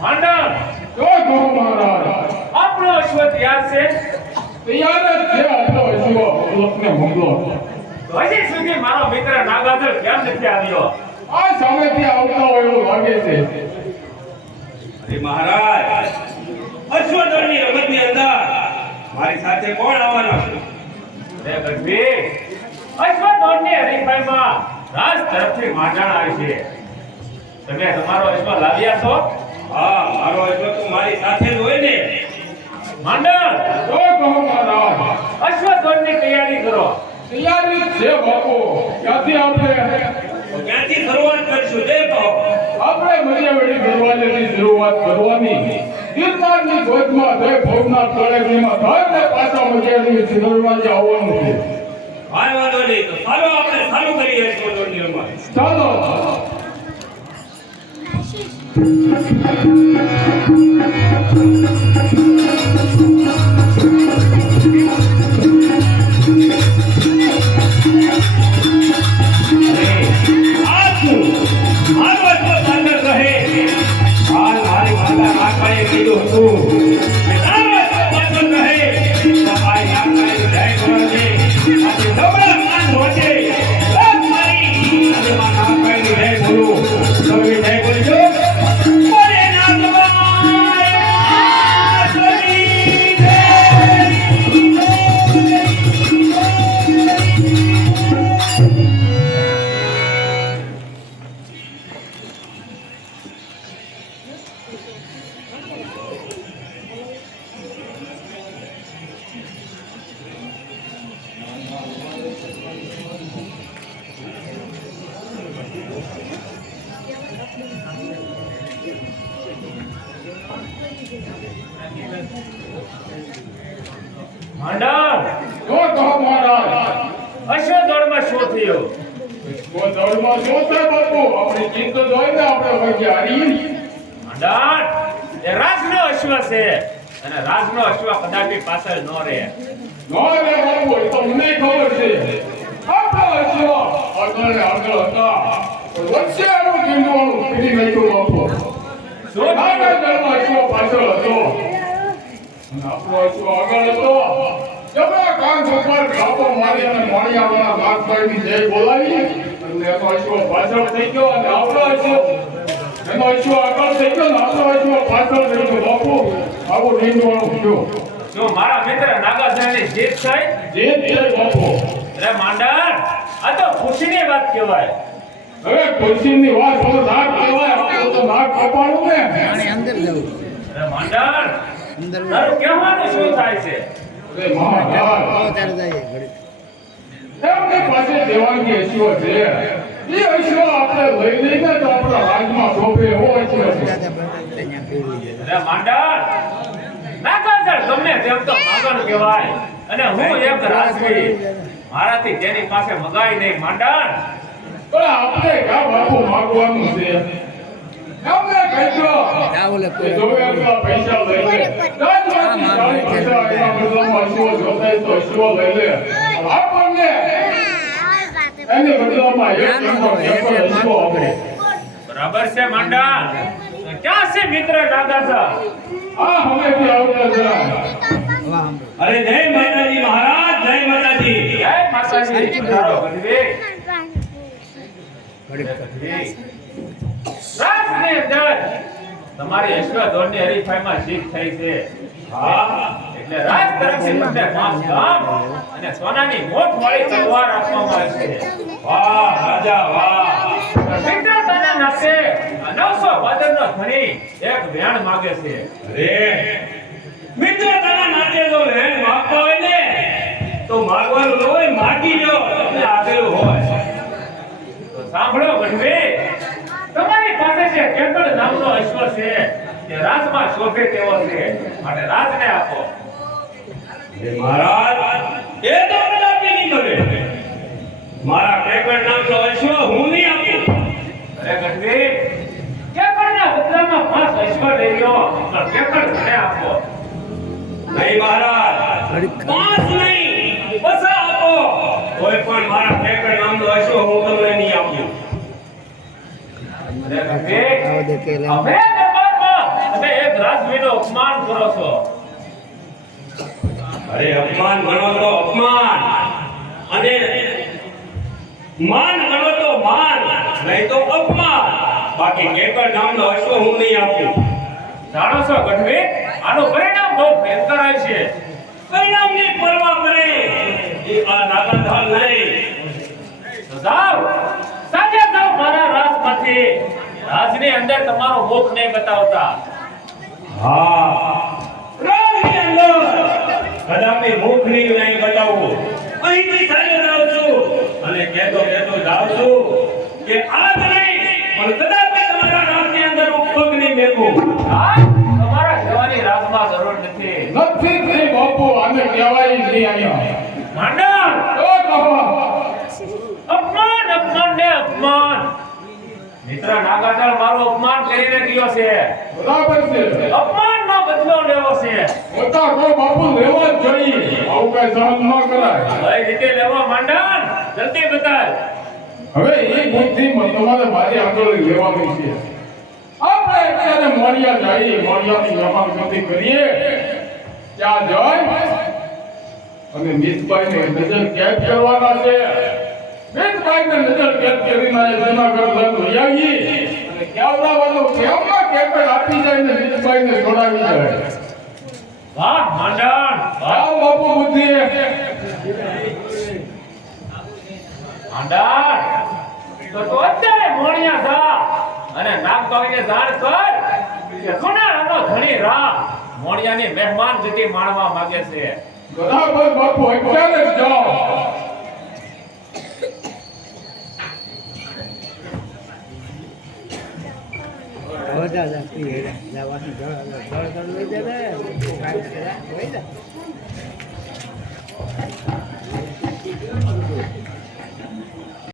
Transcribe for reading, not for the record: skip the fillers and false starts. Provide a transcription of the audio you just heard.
માંડણ જો કહો મહારાજ આપણો અશ્વ તૈયાર છે તૈયાર જ છે આપણો અશ્વ લોકને મંગલો તો હજી સુધી મારો મિત્ર નાગાધર કેમ નથી આવ્યો આ સામેથી આવતા હોય એવું લાગે છે અરે મહારાજ અશ્વદળની રમતની અંદર મારી સાથે કોણ આવવાનો છે રે ગઢવી અશ્વદળની હરીફાઈમાં રાજ તરફથી માંડણ આવી છે તમે તમારો અશ્વ લાવ્યા છો હા મારો અશ્વ તો મારી સાથે જ હોય ને માંડણ જો કહો મહારાજ અશ્વદળની તૈયારી કરો તૈયારી જ છે બાપુ ક્યાંથી આપણે તો ક્યાંથી શરૂઆત કરશું તે કહો આપણે મર્યાવડી દરવાજેથી શરૂઆત કરવાની ગિરનારની ગોદમાં જય ભવનાથ તળેટીમાં ધરને પાછા મર્યાવડી દરવાજે આવવાનું છે કાંઈ વાંધો નહીં તો ચાલો આપણે ચાલુ કરીએ અશ્વદળની રમત ચાલો માંડણ જો કહો મહારાજ અશ્વદળમાં શું થયું ઓ દળમાં શું છે બાપુ આપણી ચિંતા જોઈને આપણે વચ્ચે હારી માંડણ એ રાજનો અશ્વ છે અને રાજનો અશ્વ કદાપી પાછળ ન રહે નો રે બાપુ એ તો મને ખબર છે આપણો અશ્વ આગળ ને આગળ હતા પણ વચ્ચે આનું ચીંધવાનું પીડી નાખ્યું બાપુ શું નાના થયું દળમાં અશ્વ પાછળ હતો અને આપણો અશ્વ આગળ હતો જબરા કાન ઉપર કાપો મારી અને મોણિયાવાળા નાગભાઈની જય બોલાવી અને એનો અશ્વ પાછળ થઈ ગયો અને આપણો અશ્વ એનો અશ્વ આગળ થઈ ગયો ને આપણો અશ્વ પાછળ થઈ ગયો બાપુ આવું નીંદવાનું થયું શું મારા મિત્ર નાગાધરની જીત થઈ જે બાપુ અરે માંડણ આ તો ખુશીની વાત કહેવાય હવે ખુરશીની વાત તો નાક કહેવાય આપણે તો નાક કપાડું ને અંદર જવું અરે માંડણ અંદર તારું કહેવાનું શું થાય છે અરે મહારાજ ત્યારે જઈએ ઘડી એમની પાસે દેવાંગી અશ્વ છે એ અશ્વ આપણે લઈ લઈને તો આપણા રાજમાં શોભે એવો અશ્વ છે અહીંયા પીવી જાય અરે માંડણ નાગાધર ગમે તેમ તો માગણ કહેવાય અને હું એક રાજવી મારાથી તેની પાસે મગાઈ નહીં માંડણ પણ આપણે ક્યાં બાપુ માગવાનું છે એમને કહેજો આ ઓલે કે જોવે એટલા પૈસા લઈ લે રાજમાંથી ચાલી પૈસા એના બદલામાં અશ્વ જોતા હોય તો અશ્વ લઈ લે આપણને એને બદલામાં એક નંબર અશ્વ આપે બરાબર છે માંડણ તો ક્યાં છે મિત્ર નાગાધર આ હવેથી આવતા જરા હવા સાંભળો અરે જય માતાજી મહારાજ જય માતાજી જય માતાજી તારો ગઢવી ઘડી રાજની અંદર તમારી અશ્વદળની હરીફાઈમાં જીત થઈ છે હા એટલે રાજ તરફથી તમને 5 ગામ અને સોનાની મોટ વાળી તલવાર આપવામાં આવી છે વાહ રાજા વાહ મિત્રતાના નાતે 900 વાદળનો ધણી એક વેણ માંગે છે અરે મિત્રતાના નાતે જો વેણ માંગતા હોય ને તો માગવાનું ન હોય માગી લો એટલે આપેલું હોય તો સાંભળો ગઢવી તમારી પાસે જે કેકડ નામનો અશ્વ છે તે રાજમાં શોભે તેવો છે માટે રાજને આપો મહારાજ એ તો કદાપી નહીં કરે મારા કેકડ નામનો અશ્વ હું નહીં આપું અરે ગઢવી કેકડના બદલામાં 5 અશ્વ લઈ લ્યો તો કેકડ મને આપો નહીં મહારાજ પાંચ નહીં પસા આપો કોઈ પણ મારા કેકડ નામનો અશ્વ હું તમને નહીં આપું અરે ગઢવી આવો દે કે લે અમે દરબારમાં એક રાજવીનો અપમાન કરો છો. અરે અપમાન ગણો તો અપમાન અને માન ગણો તો માન, નહીં તો અપમાન. બાકી કેકર નામનો અશ્વ હું નહીં આપું. જાણો છો ગઢવી, આનું પરિણામ બહુ ભયંકર આવશે. પરિણામની પરવા કરે એ આ નાગાધાર નહીં. તો જાઓ, સાંજે જાઓ મારા રાજમાંથી. રાજની અંદર તમારો મુખ નહીં બતાવતા. હા, રાજની અંદર કદાપી મુખ નહીં બતાવવું. અહીંથી ચાલ્યો જાઉં છું અને કહેતો જાઉં છું કે આજ નહીં પણ કદાપી તમારા રાજની અંદર હું પગ નહીં મેકું. હા, તમારા જવાની રાજમાં જરૂર નથી. નથી થઈ બાપુ, આને કહેવાય નહીં અહીંયા. માંડણ, ઓ બાપા, અપમાન અપમાન ને અપમાન. મિત્ર નાગાચળ મારું અપમાન કરીને ગયો છે. બરાબર છે. અપમાનનો બદલો લેવો છે. પોતા કો બાપુ લેવા જ જોઈએ. આવું કઈ સહન ન કરાય. કઈ રીતે લેવો માંડણ? જલ્દી બતાવ. હવે એ બુદ્ધિ તમારે મારી આગળ લેવાની છે. આપણે અત્યારે મોડિયા જઈએ, મોડિયાની જમાનગતિ કરીએ. ત્યાં જઈ અને મિતભાઈને નજર કેદ કરવાના છે. મિતભાઈને નજર કેદ કરીને એના ઘર લઈ આવીએ અને કેવડાવવાનું કેવડા કેપે આપી જાય ને મિતભાઈને છોડાવી જાય. વાહ માંડણ, વાહ આવ બાપુ બુદ્ધિ. માંડણ. તો અત્યારે મોણિયા જા અને નાગભાઈને જાણ કર કે સોનારાનો ધણી રા મોણિયાની મહેમાન ગતિ માણવા માંગે છે. બરાબર બાપુ, અત્યારે જ જાઓ. બધા જાતી હેડા જવાનું જળ લઈ જાય ને હોય ને